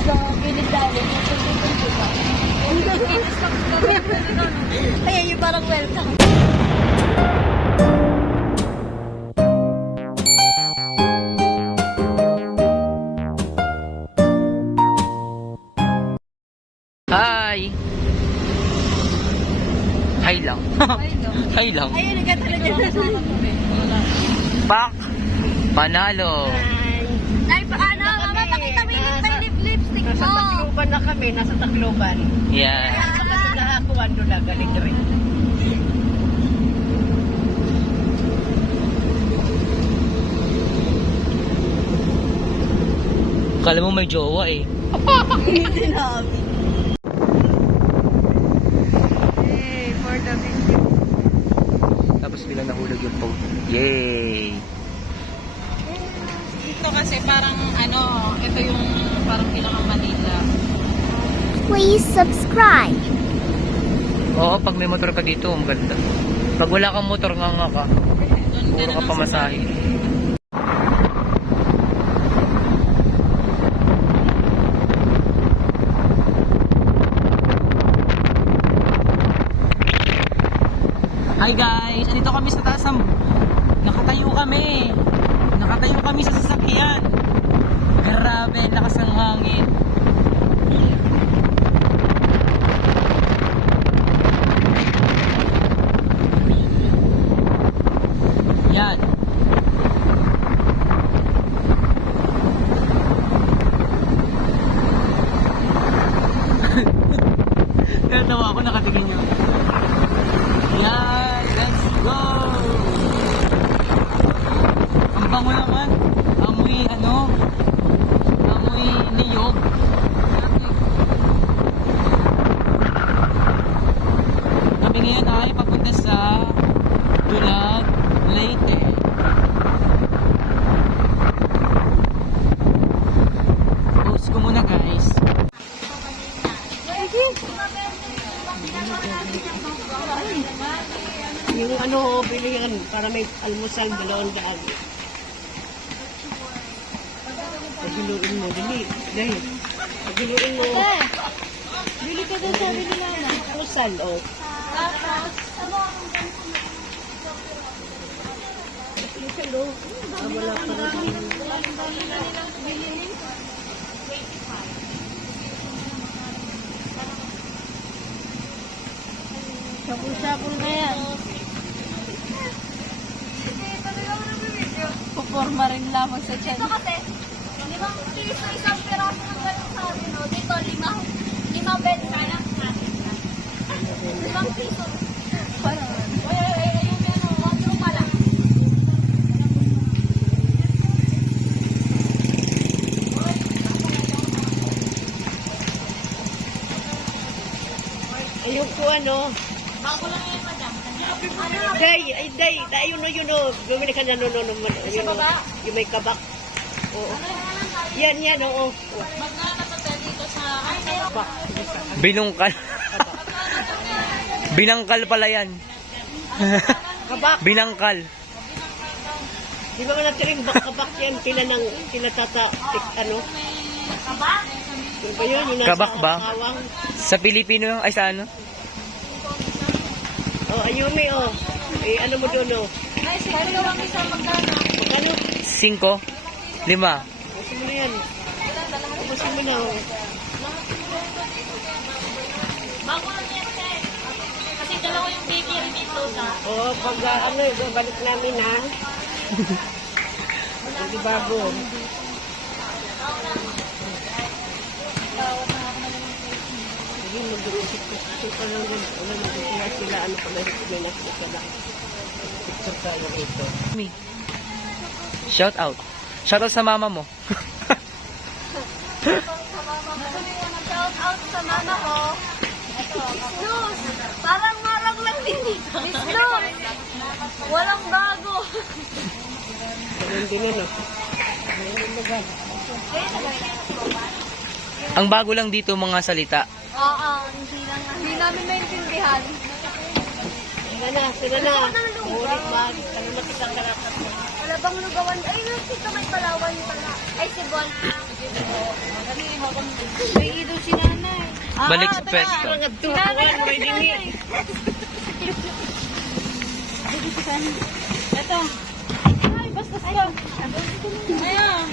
Sa gilid dali. Ayan yung parang welcome. Hi! Hi lang. Hi lang. Ayun, nagkatalaga. Pak! Panalo! Ay, paano? Mama, pakita mo yung lipstick mo. Nasa Tacloban na kami, nasa Tacloban. Yeah. Kaya sa kahakuan doon na galing rin. Kala mo may jowa eh. Sinabi. Hey, for the video. Tapos biglang nahulog yung phone. Yay! Dito kasi parang ano, ito yung parang pinaka Manila. Please subscribe. Oo, pag may motor ka dito, ang ganda. Pag wala kang motor, nga ka. Puro ka pamasahe. Hi guys! Andito kami sa taas ng... Nakatayo kami! Nakatayo kami sa sasakyan! Grabe, lakas ng hangin! Yan! Natawa ako, nakatingin nyo. Yan! Let's go! Ang bango naman. Amoy ano? Amoy niyog. Kami ngayon ay papunta sa Dulag, Leyte. Post ko muna guys. Yung ano, bilihan para may almusal, 200. Pagiluin mo, dali. Dali. Pagiluin mo. Bili ka doon sa bili naman. Almusal, oh. Almusal, oh. Ah, wala pa rin. Sabol-sabol na yan. Puporma rin lamang sa tiyan. Ito kasi, 5 piso isang piraso ng ganun sa atin, no? Dito, 5 benta. 5 piso. Ayun yan, no? 1 pala. Ayoko ano. Bago lang yan, madam. Day, ay day, ayun no. Bumili ka na no. Yun, no. Yung may kabak. Oo. Yan, oo. Magkano pa tayo dito sa... Kabak. Binungkal. Binangkal pala yan. Kabak. Binangkal. Di ba natin rin kabak yan, kinatata, ano? Kabak? Yung ba yun? Yung nasa Kabak ba? Kawang. Sa Pilipino, ay sa ano? Oh, ayun may oh. Eh, ano mo doon oh. Ay, siguro lang isa magkano. Ano? 5? 5? Gusto mo na yan. Gusto mo na oh. Bago lang yan, sir. Kasi dalawa yung bakery dito sa... Oh, pag ano, balik namin ha. Hindi bago. Hindi mag-isip pa lang din. Ano, mag-isip sila, ano pala, may nasa sila. Picture tayo ito. Me. Shout out. Shout out sa mama mo. Shout out sa mama ko. Snooze! Parang marang lang din dito. Snooze! Walang bago. Ganun din ano. Ang bago lang dito mga salita. Oo, hindi namin maintindihan. Sila na. Ulit mag. Ano makita ka na. Wala bang lugawan? Ay, nasi ka may Palawan pala. Ay, Cebuan. May ilaw si nanay. Balik sa pwesto. Ito. Ay, basta ka. Ayan.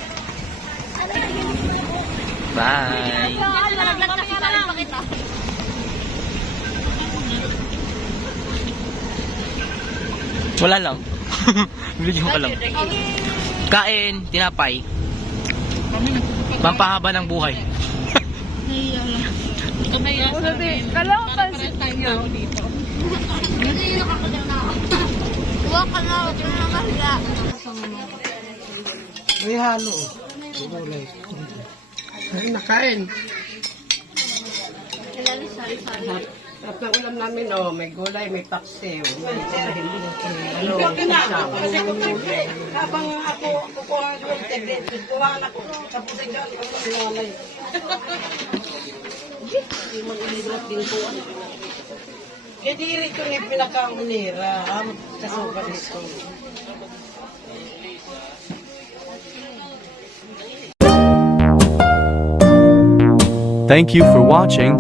Bye. Malaglag kasi tayo pa kita. Wala lang. Video ka lang. Kain, tinapay. Pampahaba ng buhay. Kalapan si Tiyo. Huwag ka na, huwag ka na mahiya. May halo. Gulay. Ay, nakain. At ang ulam namin, may gulay, may paksiw, may habang ako kukuha ng tablet, kukuha ako, tapos ikaw, sinalay. Hindi mo ililat din po. Kaya diri ko ni pinakaunira, kasuka dito. Thank you for watching.